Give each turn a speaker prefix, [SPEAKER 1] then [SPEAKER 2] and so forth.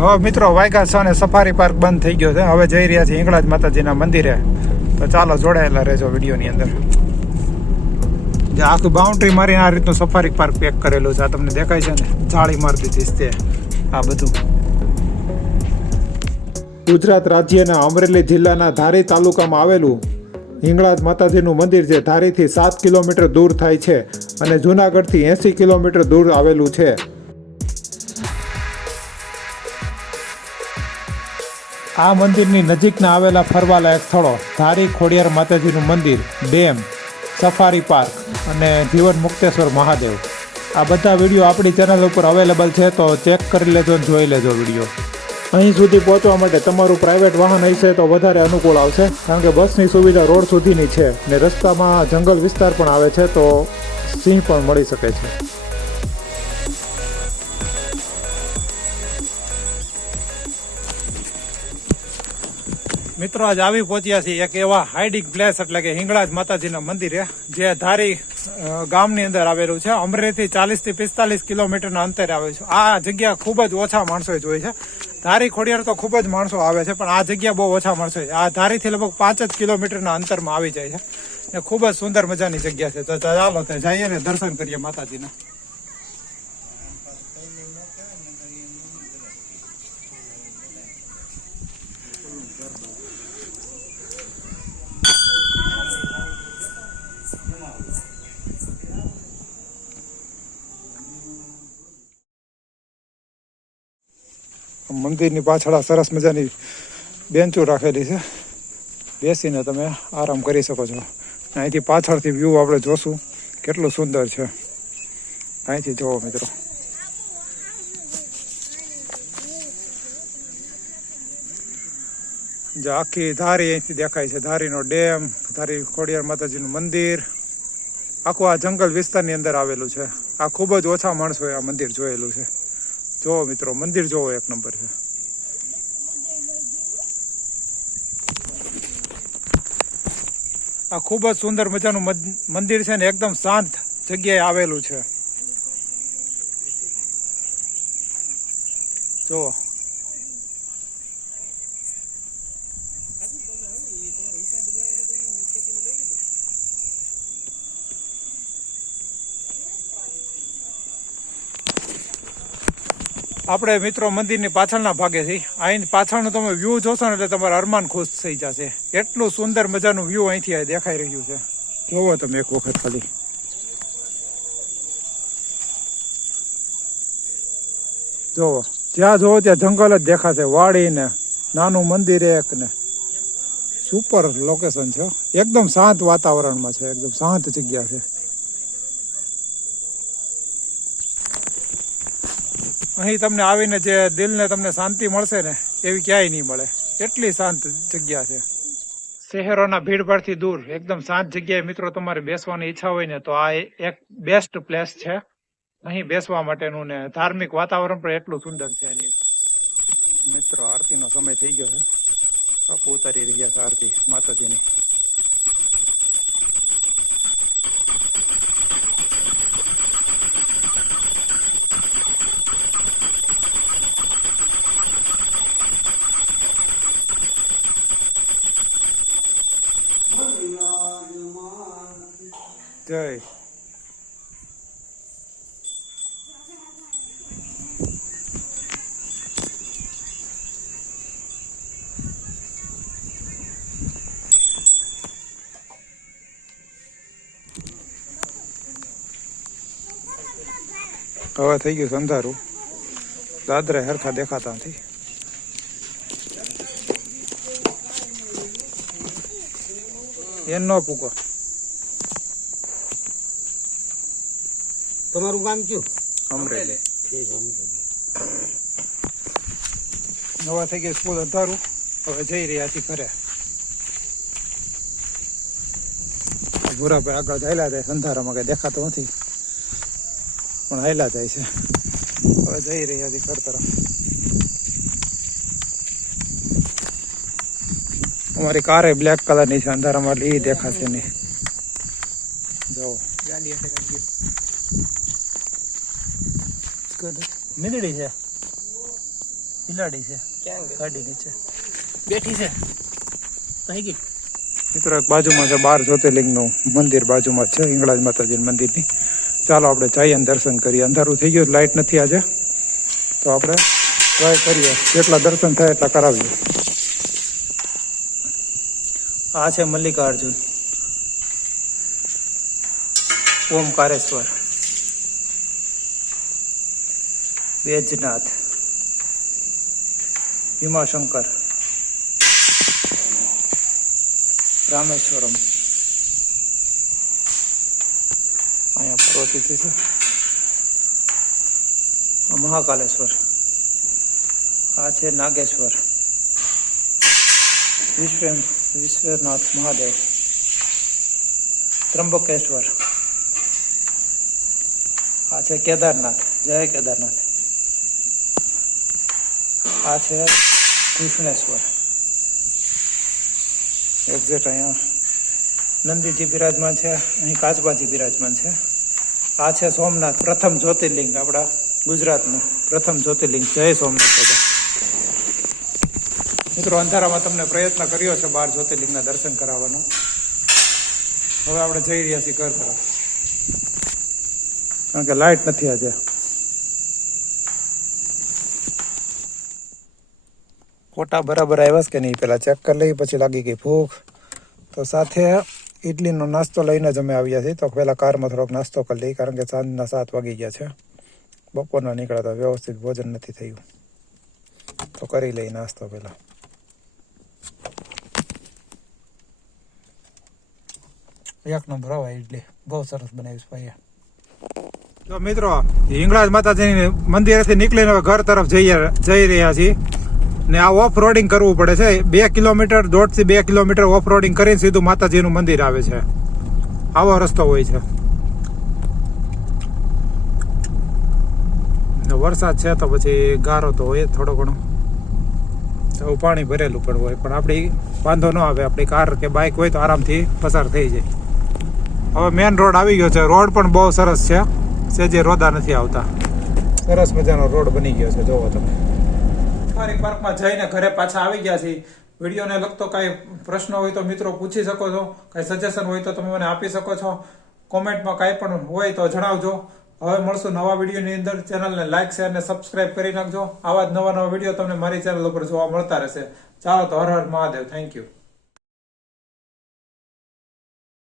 [SPEAKER 1] હવે મિત્રો વાયગા છો ને સફારી પાર્ક બંધ થઈ ગયો છે. હવે જઈ રહ્યા છીએ હિંગળાજ માતાજીના મંદિરે. તો ચાલો જોડાયેલા રહેજો વિડીયોની અંદર. જે આખી બાઉન્ડ્રી મારીને આ રીતનું સફારી પાર્ક પેક કરેલું છે. આ તમને દેખાય છે ને? જાળી મારી દીધી છે આ બધું. ગુજરાત રાજ્યના અમરેલી જિલ્લાના ધારી તાલુકામાં આવેલું હિંગળાજ માતાજીનું મંદિર છે. ધારીથી સાત કિલોમીટર દૂર થાય છે અને જુનાગઢથી એંસી કિલોમીટર દૂર આવેલું છે. આ મંદિરની નજીકના આવેલા ફરવાલાયક સ્થળો ધારી ખોડિયાર માતાજીનું મંદિર, ડેમ, સફારી પાર્ક અને જીવન મુક્તેશ્વર મહાદેવ. આ બધા વીડિયો આપણી ચેનલ ઉપર અવેલેબલ છે તો ચેક કરી લેજો અને જોઈ લેજો વીડિયો. અહીં સુધી પહોંચવા માટે તમારું પ્રાઇવેટ વાહન હશે તો વધારે અનુકૂળ આવશે, કારણ કે બસની સુવિધા રોડ સુધીની છે ને રસ્તામાં જંગલ વિસ્તાર પણ આવે છે તો સિંહ પણ મળી શકે છે. મિત્રો આજ આવી પહોંચ્યા છીએ એક એવા હાઇડિંગ પ્લેસ એટલે કે હિંગળાજ માતાજીના મંદિરે, જે ધારી ગામની અંદર આવેલું છે. અમરેલીથી ચાલીસથી પિસ્તાલીસ કિલોમીટરના અંતરે આવે છે. આ જગ્યા ખૂબ જ ઓછા માણસો જોઈ છે. ધારી ખોડિયાર તો ખૂબ જ માણસો આવે છે, પણ આ જગ્યા બહુ ઓછા માણસો છે આ ધારીથી લગભગ પાંચ જ કિલોમીટરના અંતરમાં આવી જાય છે. ને ખૂબ જ સુંદર મજાની જગ્યા છે. તો ચાલો જઈએ ને દર્શન કરીએ માતાજીના. મંદિરની પાછળ આ સરસ મજાની બેન્ચો રાખેલી છે. બેસીને તમે આરામ કરી શકો છો. અહીંથી પાછળથી વ્યૂ આપણે જોશું કેટલું સુંદર છે. અહીંથી જોવો મિત્રો. જે આખી ધારી અહીંથી દેખાય છે. ધારીનો ડેમ, ધારી ખોડિયાર માતાજીનું મંદિર. આખું આ જંગલ વિસ્તારની અંદર આવેલું છે. આ ખૂબ જ ઓછા માણસોએ આ મંદિર જોયેલું છે. જોવો મિત્રો, મંદિર જોવો એક નંબર છે. આ ખૂબ જ સુંદર મજાનું મંદિર છે ને એકદમ શાંત જગ્યાએ આવેલું છે. જુઓ. આપણે મિત્રો મંદિરની પાછળના ભાગે છે અહીં પાછળનું તમે વ્યૂ જોશો ને એટલે તમારા અરમાન ખુશ થઈ જશે. એટલું સુંદર મજાનું વ્યૂ અહીંથી દેખાઈ રહ્યું છે. જોવો તમે એક વખત ખાલી. જોવો. જ્યાં જોવો ત્યાં જંગલ જ દેખાશે. વાડી ને, નાનું મંદિર એક ને. સુપર લોકેશન છે એકદમ શાંત વાતાવરણમાં છે. એકદમ શાંત જગ્યા છે. અહીં તમને આવીને જે દિલને તમને શાંતિ મળશે ને, એવી ક્યાંય નહીં મળે. એટલી શાંત જગ્યા છે. શહેરોના ભીડભાડથી દૂર, એકદમ શાંત જગ્યાએ મિત્રો તમારે બેસવાની ઈચ્છા હોય ને, તો આ એક બેસ્ટ પ્લેસ છે. અહીં બેસવા માટેનું ને ધાર્મિક વાતાવરણ પણ એટલું સુંદર છે એની. મિત્રો, આરતીનો સમય થઈ ગયો છે. ઉતારી રહ્યા છે આરતી, માતાજીની. જય હવે થઈ ગયું અંધારું દાદરા હરખા દેખાતા નથી એન નો પૂકો
[SPEAKER 2] તમારું કામ કયું?
[SPEAKER 1] અમરેલી. નવા થઈ ગયા સ્કૂલ અંધારું. હવે જઈ રહ્યા છીએ ઘરે. ભૂરાભાઈ આગળ ચાલ્યા જાય. અંધારામાં કઈ દેખાતો નથી. પણ હાલ્યા જાય છે. હવે જઈ રહ્યા છીએ ઘર તરફ. અમારી કાર બ્લેક કલરની છે. અંધારામાં એટલે ઈ દેખાશે નહીં. જો મીંદડી છે. બિલાડી છે. ગાડી નીચે બેઠી છે. થઈ ગઈ.
[SPEAKER 3] મિત્રો બાજુમાં છે બાર જ્યોતિર્લિંગનું મંદિર બાજુમાં છે હિંગળાજ માતાજીના મંદિરની. ચાલો આપણે જઈએ અને દર્શન કરીએ. અંધારું થઈ ગયું લાઇટ નથી આજે. તો આપણે ટ્રાય કરીએ. જેટલા દર્શન થાય એટલા કરાવીએ.
[SPEAKER 1] આ છે મલ્લિકાર્જુન. ઓમકારેશ્વર. વેજનાથ ભીમાશંકર રામેશ્વરમ અહીંયા પાર્વતીજી છે આ મહાકાલેશ્વર આ છે નાગેશ્વર વિશ્વ વિશ્વનાથ મહાદેવ ત્રંબકેશ્વર આ છે કેદારનાથ જય કેદારનાથ આ છે કૃષ્ણેશ્વર એક્ઝેક્ટ અહીંયા નંદીજી બિરાજમાન છે અહીં કાચબાજી બિરાજમાન છે આ છે સોમનાથ પ્રથમ જ્યોતિર્લિંગ આપણા ગુજરાતનું પ્રથમ જ્યોતિર્લિંગ જય સોમનાથ દાદા મિત્રો અંધારામાં તમને પ્રયત્ન કર્યો છે બાર જ્યોતિર્લિંગના દર્શન કરાવવાનો હવે આપણે જઈ રહ્યા છીએ ઘર તરફ. કારણ કે લાઇટ નથી આજે. ફોટા બરાબર આવ્યા છે કે નહીં? પહેલાં ચેક કરી લઈ પછી લાગી ગઈ ભૂખ. તો સાથે ઇડલીનો નાસ્તો લઈને જ અમે આવ્યા છીએ. તો પહેલાં કારમાં થોડોક નાસ્તો કરી લઈ કારણ કે સાંજના સાત વાગી ગયા છે. બપોરના નીકળ્યા હતા વ્યવસ્થિત ભોજન નથી થયું. તો કરી લઈ નાસ્તો પહેલાં એક નંબર આવે ઇડલી બહુ સરસ બનાવી ભાઈ જો મિત્રો, હિંગળાજ માતાજીની મંદિરેથી નીકળીને હવે ઘર તરફ જઈ જઈ રહ્યા છીએ. ને આ ઓફ રોડિંગ કરવું પડે છે. બે કિલોમીટર, દોઢથી બે કિલોમીટર ઓફ રોડિંગ કરીને સીધું માતાજીનું મંદિર આવે છે. આવો રસ્તો હોય છે. વરસાદ છે તો પછી ગારો તો હોય થોડો ઘણો. તો પાણી ભરેલું પણ હોય. પણ આપણી વાંધો ન આવે. આપણી કાર કે બાઇક હોય તો આરામથી પસાર થઈ જાય. હવે મેન રોડ આવી ગયો છે. રોડ પણ બહુ સરસ છે. સેજે રોદા નથી આવતા. સરસ મજાનો રોડ બની ગયો છે. જોવો તમે. સફારી પાર્કમાં જઈને ઘરે પાછા આવી ગયા છીએ વિડીયોને લગતો કાંઈ પ્રશ્ન હોય તો મિત્રો પૂછી શકો છો. કાંઈ સજેશન હોય તો તમે મને આપી શકો છો. કોમેન્ટમાં કાંઈ પણ હોય તો જણાવજો. હવે મળશું નવા વિડીયોની અંદર. ચેનલને લાઇક શેર અને સબસ્ક્રાઇબ કરી નાખજો. આવા જ નવા નવા વીડિયો તમને મારી ચેનલ ઉપર જોવા મળતા રહેશે. ચાલો તો હર હર મહાદેવ. Thank you